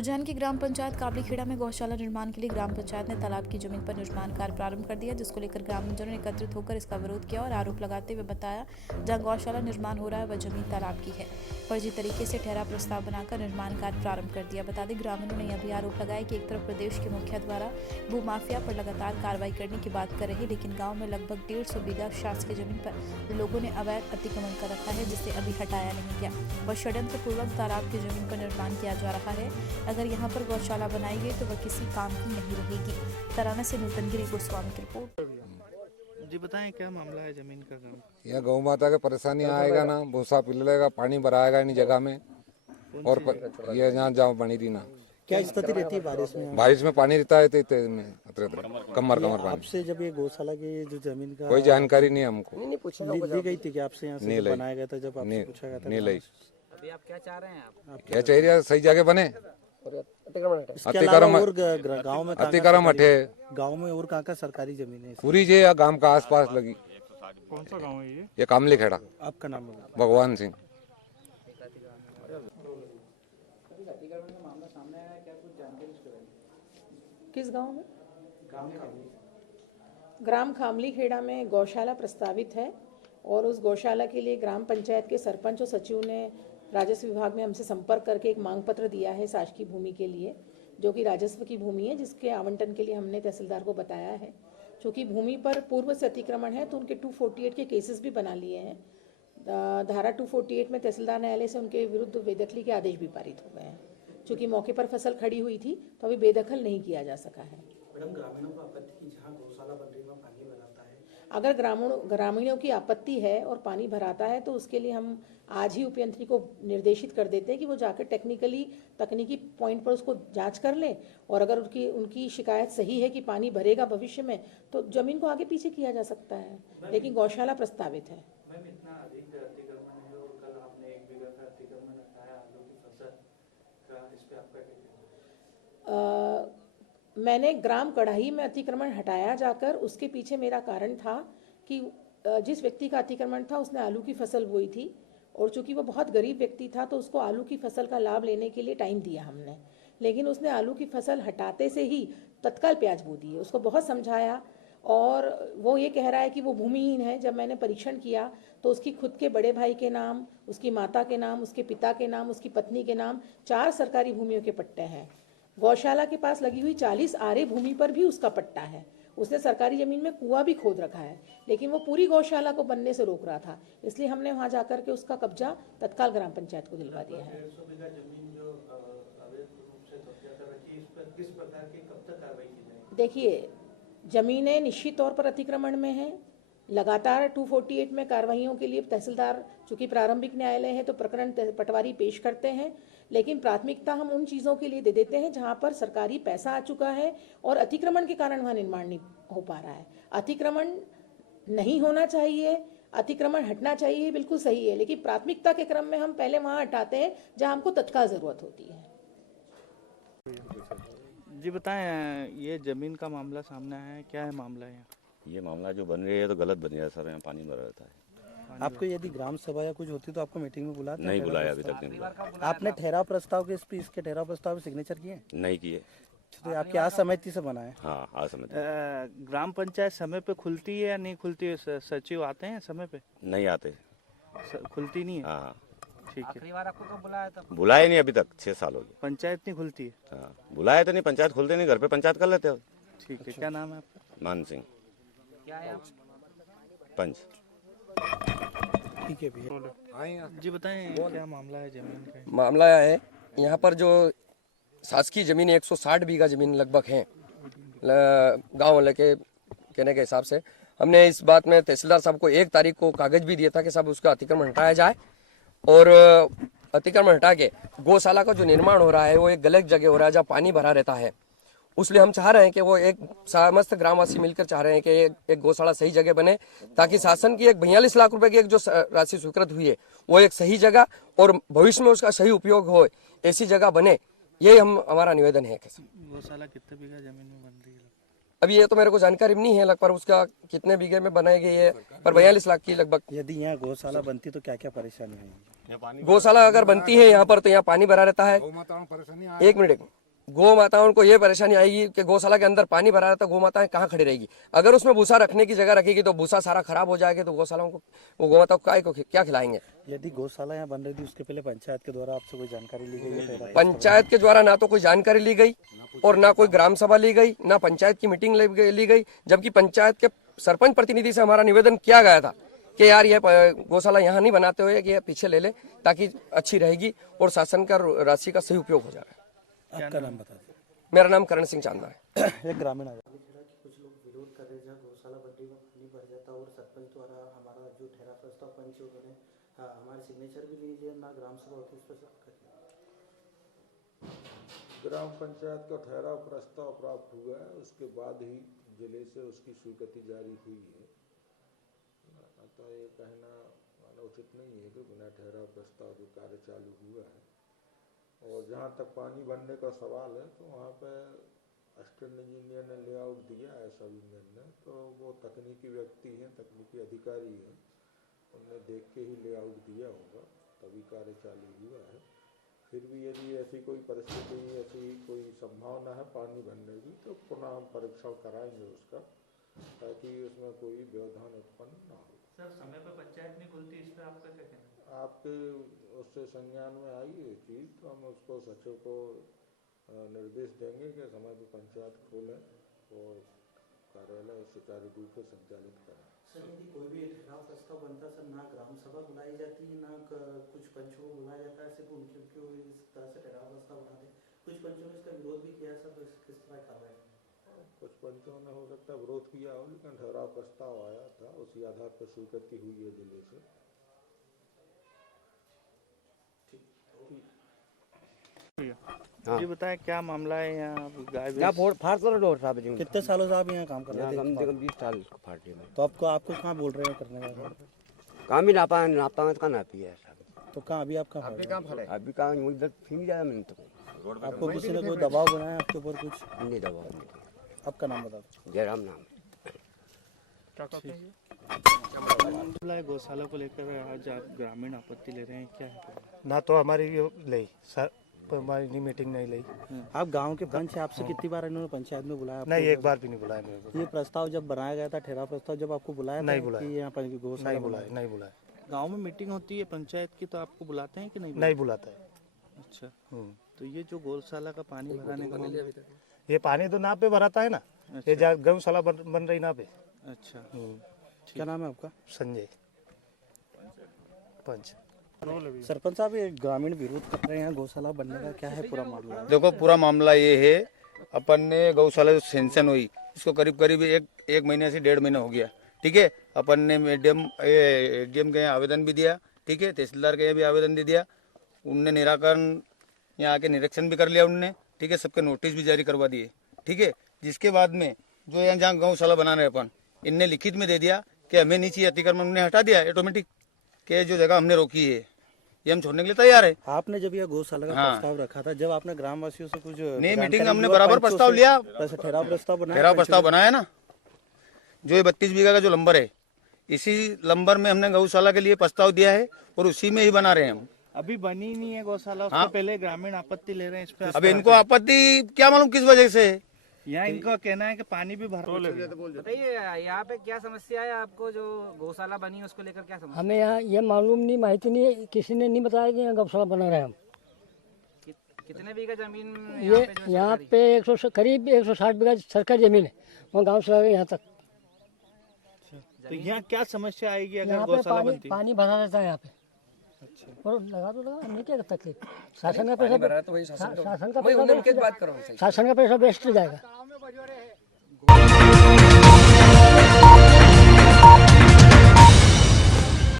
उज्जैन की ग्राम पंचायत काबलीखेड़ा में गौशाला निर्माण के लिए ग्राम पंचायत ने तालाब की जमीन पर निर्माण कार्य प्रारंभ कर दिया, जिसको लेकर ग्रामजनों ने एकत्रित होकर इसका विरोध किया और आरोप लगाते हुए बताया जहां गौशाला निर्माण हो रहा है वह जमीन तालाब की है। फर्जी तरीके से ठहरा प्रस्ताव बनाकर निर्माण कार्य प्रारंभ कर दिया। बता दें ग्रामीणों ने यह भी आरोप लगाया कि एक तरफ प्रदेश के मुखिया द्वारा भूमाफिया पर लगातार कार्रवाई करने की बात कर रहे, लेकिन गाँव में लगभग 150 बीघा शासकीय जमीन पर लोगों ने अवैध अतिक्रमण कर रखा है, जिसे अभी हटाया नहीं गया। वह षड्यंत्र पूर्वक तालाब की जमीन पर निर्माण किया जा रहा है। अगर यहाँ पर गौशाला बनाई गई तो वह किसी काम की नहीं रहेगी। तराना से नूतनगिरी गोस्वामी की रिपोर्ट। जी बताएं क्या मामला है जमीन का? यह गौ माता के परेशानी आएगा ना, भूसा पिलेगा, पानी भराएगा नहीं जगह में, और ये यहाँ जहाँ बनी रही ना, क्या स्थिति रहती है बारिश में? बारिश में पानी रहता है तो कमर पानी। आपसे जब ये गौशाला की जो जमीन का कोई जानकारी नहीं हमको ली गई थी कि आपसे यहाँ से बनाया गया था, जब आपसे पूछा गया था नहीं ली। अभी आप क्या चाह रहे हैं? आप क्या चाहिए? सही जगह बने, अतिक्रमण और गाँव में अतिक्रम हटे। गाँव में और कहाँ का सरकारी जमीन है? पूरी जे या गांव का आसपास लगी। कौन सा गांव है ये कामलीखेड़ा। आपका नाम है? भगवान सिंह। किस गांव में? ग्राम खामलीखेड़ा में गौशाला प्रस्तावित है और उस गौशाला के लिए ग्राम पंचायत के सरपंच और सचिव ने राजस्व विभाग में हमसे संपर्क करके एक मांग पत्र दिया है शासकीय भूमि के लिए, जो कि राजस्व की भूमि है, जिसके आवंटन के लिए हमने तहसीलदार को बताया है। चूँकि भूमि पर पूर्व से अतिक्रमण है तो उनके 248 के केसेस भी बना लिए हैं। धारा 248 में तहसीलदार न्यायालय से उनके विरुद्ध बेदखली के आदेश भी पारित हो गए हैं। चूँकि मौके पर फसल खड़ी हुई थी तो अभी बेदखल नहीं किया जा सका है। मैडम, ग्रामीणों को आपत्ति की जहाँ गौशाला बन रही है पानी भराता है। अगर ग्रामीणों की आपत्ति है और पानी भराता है तो उसके लिए हम आज ही उपयंत्री को निर्देशित कर देते हैं कि वो जाकर तकनीकी पॉइंट पर उसको जांच कर ले, और अगर उनकी शिकायत सही है कि पानी भरेगा भविष्य में तो जमीन को आगे पीछे किया जा सकता है, लेकिन गौशाला प्रस्तावित है। मैम, इतना अधिक अतिक्रमण है और कल आपने 1 बीघा का अतिक्रमण हटाया आलू की फसल का, इस पे आपका क्या? मैंने ग्राम कढ़ाई में अतिक्रमण हटाया जाकर, उसके पीछे मेरा कारण था कि जिस व्यक्ति का अतिक्रमण था उसने आलू की फसल बोई थी, और चूंकि वो बहुत गरीब व्यक्ति था तो उसको आलू की फसल का लाभ लेने के लिए टाइम दिया हमने, लेकिन उसने आलू की फसल हटाते से ही तत्काल प्याज बो दी है। उसको बहुत समझाया और वो ये कह रहा है कि वो भूमिहीन है। जब मैंने परीक्षण किया तो उसकी खुद के बड़े भाई के नाम, उसकी माता के नाम, उसके पिता के नाम, उसकी पत्नी के नाम 4 सरकारी भूमियों के पट्टे हैं। गौशाला के पास लगी हुई 40 आरे भूमि पर भी उसका पट्टा है। उसने सरकारी जमीन में कुआं भी खोद रखा है, लेकिन वो पूरी गौशाला को बनने से रोक रहा था, इसलिए हमने वहां जाकर के उसका कब्जा तत्काल ग्राम पंचायत को दिलवा दिया है। 150 बीघा जमीन जो अवैध रूप से कब्जा कर रखी है, इस पर किस प्रकार की कब तक कार्रवाई की जाएगी? देखिए, जमीनें निश्चित तौर पर अतिक्रमण में हैं। लगातार 248 में कार्रवाइयों के लिए तहसीलदार, चूंकि प्रारंभिक न्यायालय है तो प्रकरण पटवारी पेश करते हैं, लेकिन प्राथमिकता हम उन चीज़ों के लिए दे देते हैं जहां पर सरकारी पैसा आ चुका है और अतिक्रमण के कारण वहां निर्माण नहीं हो पा रहा है। अतिक्रमण नहीं होना चाहिए, अतिक्रमण हटना चाहिए, बिल्कुल सही है, लेकिन प्राथमिकता के क्रम में हम पहले वहां हटाते हैं जहां हमको तत्काल ज़रूरत होती है। जी बताएं, ये जमीन का मामला सामने आया है, क्या है मामला यहाँ? ये मामला जो बन रही है तो गलत बन रहा है सर, यहाँ पानी भरा रहता है। आपको यदि ग्राम सभा या कुछ होती तो आपको मीटिंग में बुलाते? नहीं बुलाया, अभी तक नहीं बुलाया। आपने ठहराव प्रस्ताव के इसके ठहराव प्रस्ताव में सिग्नेचर किए? नहीं किए। तो आपकी असहमति से बना है? हाँ, असहमति। ग्राम पंचायत समय पे खुलती है या नहीं खुलती है? सचिव आते हैं समय पे? नहीं आते। खुलती नहीं है? हाँ, ठीक है। आखिरी बार आपको कब बुलाया था? बुलाए नहीं अभी तक, 6 साल हो गए। पंचायत नहीं खुलती है? हाँ, बुलाए तो नहीं, पंचायत खुलते नहीं, घर पे पंचायत कर लेते हो। ठीक है। क्या नाम है आपका? मान सिंह। क्या है आप? पंच। ठीक है भैया। जी बताएं, क्या मामला है जमीन का? मामला है यहाँ पर जो शासकीय जमीन 160 बीघा जमीन लगभग है गांव वाले के कहने के हिसाब से। हमने इस बात में तहसीलदार साहब को 1 तारीख को कागज भी दिया था कि साहब उसका अतिक्रमण हटाया जाए, और अतिक्रमण हटा के गौशाला का जो निर्माण हो रहा है वो एक गलत जगह हो रहा है जहाँ पानी भरा रहता है। उसलिए हम चाह रहे हैं कि वो एक समस्त ग्रामवासी मिलकर चाह रहे हैं कि एक गौशाला सही जगह बने, ताकि शासन की एक 42 लाख रुपए की एक जो राशि स्वीकृत हुई है वो एक सही जगह और भविष्य में उसका सही उपयोग हो, ऐसी जगह बने। यही हमारा निवेदन है। गौशाला कितने बीघा जमीन में बन रही है? अभी ये तो मेरे को जानकारी नहीं है लगभग उसका कितने बीघे में बनाई गई है, पर 42 लाख की लगभग। यदि यहाँ गौशाला बनती तो क्या क्या परेशानी आएगी? गौशाला अगर बनती है यहाँ पर तो यहाँ पानी भरा रहता है। एक मिनट, गौ माताओं को ये परेशानी आएगी कि गौशाला के अंदर पानी भरा रहता है, गौ माताएं कहाँ खड़ी रहेगी। अगर उसमें भूसा रखने की जगह रखेगी तो भूसा सारा खराब हो जाएगा, तो गौशालाओं को वो गौ माताओं को क्या खिलाएंगे। यदि गौशाला यहाँ बन रही थी उसके पहले पंचायत के द्वारा आपसे कोई जानकारी ली गई है? पंचायत के द्वारा ना तो कोई जानकारी ली गई और ना कोई ग्राम सभा ली गई, ना पंचायत की मीटिंग ली गई। जबकि पंचायत के सरपंच प्रतिनिधि से हमारा निवेदन किया गया था कि यार ये गौशाला यहाँ नहीं बनाते हुए कि ये पीछे ले ले, ताकि अच्छी रहेगी और शासन का राशि का सही उपयोग हो जाएगा। आपका नाम बता दें। मेरा नाम करण सिंह चांदा है। एक ग्रामीण कुछ लोग विरोध कर रहे हैं जहाँ गौशाला बंटी में पानी भर जाता है और सरपंच द्वारा हमारा जो ठहरा प्रस्ताव पंच उन्होंने हमारे सिग्नेचर भी नहीं लिए, ना ग्राम सभा होती, इस पर ग्राम पंचायत का ठहराव प्रस्ताव प्राप्त हुआ है, उसके बाद ही जिले से उसकी स्वीकृति जारी हुई है। अतः ये कहना उचित नहीं है कि बिना ठहराव प्रस्ताव के कार्य चालू हुआ है। और जहाँ तक पानी भरने का सवाल है तो वहाँ पे असिस्टेंट इंजीनियर ने लेआउट दिया है सब इंजीनियर ने, तो वो तकनीकी व्यक्ति हैं, तकनीकी अधिकारी हैं, उनने देख के ही लेआउट दिया होगा, तभी कार्य चालू हुआ है। फिर भी यदि ऐसी कोई परिस्थिति, ऐसी कोई संभावना है पानी भरने की तो पुनः हम परीक्षण कराएंगे उसका, ताकि उसमें कोई व्यवधान उत्पन्न ना हो। सर समय पर पंचायत नहीं खुलती, इस पर आपका क्या कहना है? आपके उससे संज्ञान में आई ये चीज़ तो हम उसको सचिव को निर्देश देंगे कि समय पर पंचायत खोलें और कार्यालय सुचारू रूप से संचालित करें। सर यदि कोई भी ठहराव प्रस्ताव बनता है सर, ना ग्राम सभा बुलाई जाती है, ना कुछ पंचों को बुलाया जाता है, सिर्फ उनके इस तरह से ठहराव प्रस्ताव बना दे। कुछ पंचों ने इसका विरोध भी किया सर, तो किस तरह कार्रवाई? कुछ पंचों ने हो सकता है विरोध किया हो, लेकिन ठहराव प्रस्ताव आया था, उसी आधार पर स्वीकृति हुई है जिले से। ये बताएं क्या मामला है यहाँ गाय कितने सालों से आप यहाँ काम कर रहे थे? कम से कम 20 साल फाटे में तो आपको कहाँ बोल रहे हैं करने का? काम ही नापा का नापी है सब। तो कहाँ अभी आप कहाँ अभी कहाँ इधर फिर जाए मैंने तो आपको किसी ने कोई दबाव बनाया आपके ऊपर कुछ? नहीं दबाव नहीं। आपका नाम बता दो। जयराम नाम। गौशाला को लेकर आज आप ग्रामीण आपत्ति ले रहे हैं, क्या है? ना तो हमारी ली सर, हमारी मीटिंग नहीं ली। आप गांव के पंच है, आपसे कितनी बार इन्होंने पंचायत में बुलाया? नहीं, एक बार भी नहीं बुलाया मेरे को। ये प्रस्ताव जब बनाया गया था, ठहराव प्रस्ताव, जब आपको बुलाया नहीं बुलाया कि यहाँ पर गौशाला नहीं बुलाया। गांव में मीटिंग होती है पंचायत की तो आपको बुलाते हैं कि नहीं? नहीं बुलाता है। अच्छा, तो ये जो गौशाला का पानी भराने का मामला, ये पानी तो नाव पे भराता है ना। ये गौशाला बन रही नाव पे। अच्छा, क्या नाम है आपका? संजय पंच। सरपंच साहब, ये ग्रामीण विरोध कर रहे हैं गौशाला बनने का, क्या है पूरा मामला? देखो पूरा मामला ये है, अपन ने गौशाला जो सेंक्शन हुई इसको करीब करीब एक महीने से 1.5 महीना हो गया। ठीक है, अपन ने एडीएम के आवेदन भी दिया, ठीक है, तहसीलदार के भी आवेदन दे दिया, उनने निराकरण यहाँ आके निरीक्षण भी कर लिया उनने, ठीक है, सबके नोटिस भी जारी करवा दिए, ठीक है। जिसके बाद में जो यहाँ जहाँ गौशाला बना रहे अपन, इनने लिखित में दे दिया कि हमें नहीं चाहिए अतिक्रमण, उन्हें हटा दिया ऑटोमेटिक, कि जो जगह हमने रोकी है ये हम छोड़ने के लिए तैयार है। आपने जब यह गौशाला का प्रस्ताव रखा था, जब आपने ग्रामवासियों से कुछ नहीं मीटिंग, हमने बराबर प्रस्ताव लिया, ठहराव प्रस्ताव बनाया ना, जो ये 32 बीघा का जो लंबर है, इसी लंबर में हमने गौशाला के लिए प्रस्ताव दिया है और उसी में ही बना रहे हैं हम। अभी बनी नहीं है गौशाला, उससे पहले ग्रामीण आपत्ति ले रहे हैं इस पे। अब इनको आपत्ति क्या मालूम किस वजह से है, यहाँ इनका कहना है कि पानी भी भर। बताइए यहाँ पे क्या समस्या है आपको, जो गौशाला बनी है उसको लेकर क्या समस्या? हमें यहाँ ये मालूम नहीं, माहिती नहीं है, किसी ने नहीं बताया कि यहाँ गौशाला बना रहे हैं हम। कितने बीघा जमीन ये यहाँ पे करीब 160 बीघा सरकारी जमीन है, वहाँ गाँव से यहाँ तक। तो यहाँ क्या समस्या आएगी अगर यहाँ गौशाला पे पानी भरा रहता है यहाँ पे। और लगा तो लगा, हमें क्या तकलीफ, शासन का पैसा शासन का पैसा वेस्ट जाएगा।